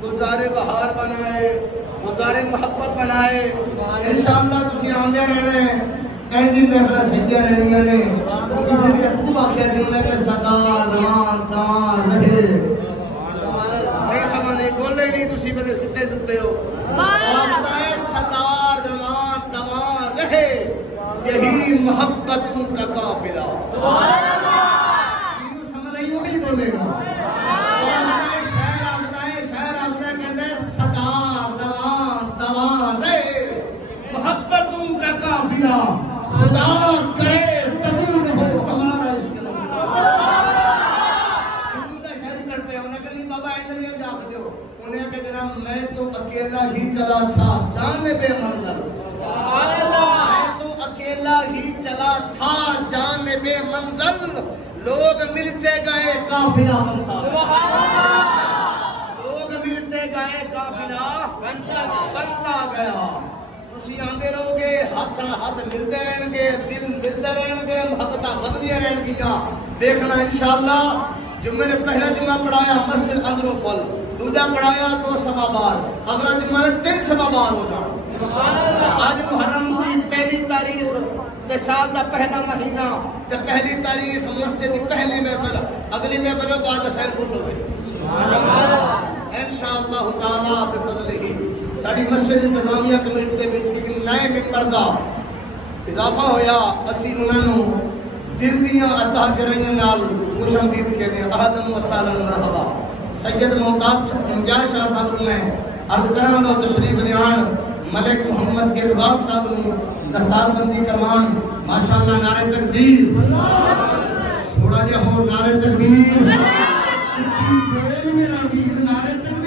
गुलजारे बहार बनाए, गुलजारे मोहब्बत बनाए। इंशाअल्लाह तुसी आंदे रहने इंजी महफिल सजदियां रहनियां ने। किसी ने खूब आख्या सी उन्हें कि सदा रवान तवान रहे। नहीं समझे बोले नहीं तुसी बदे कितने सुनते हो। बताए सदा रवान तवान रहे यही मोहब्बतों का काफिला। समझ आई वही बोलेगा। मोहब्बतों का काफिला खुदा करे कबूल हो हमारा इश्क। शायरी करते हैं उन्हें कहनी बाबा इतनी जाग दो। उन्हें कह जनाब मैं तो अकेला ही चला था जाने बे मंजिल। मैं तो अकेला ही चला था जाने बे मंजिल। लोग मिलते गए काफिला बनता। लोग मिलते गए काफिला बनता गया। आंदे रहोगे हाथ हाथ मिलते रहेंगे, दिल मिलते रहेंगे, मोहब्बत बदलियां रहेंगियां। देखना इंशाअल्लाह। जुम्मे ने पहला जुम्मा पढ़ाया मस्जिद अमर फल, दूजा पढ़ाया 2 सवा बार, अगला जुम्मा में 3 सवा बार हो जाए। आज मुहर्रम हुई पहली तारीख ते साल का पहला महीना ते पहली तारीख मस्जिद की पहली महफिल, अगली महफिल बाद सैर फुल हो गई इंशाअल्लाह ताला बिफज़लिही। साड़ी मस्जिद इंतजामिया कमेटी के विच एक नए मेंबर का इजाफा होया। असी उन्होंने दिल दियां अता कराइयां नाल खुशामदीद कहते हैं। अहलन व सहलन मरहबा। सैयद मुमताज इम्तियाज शाह साहब मैं अर्ज करांगा तशरीफ लियान। मलिक मोहम्मद इकबाल साहब ने दस्तारबंदी करवान। माशाअल्लाह नारे तकबीर। थोड़ा जिहा हो नारे तकबीर। मेरा वीर नारे तकबीर।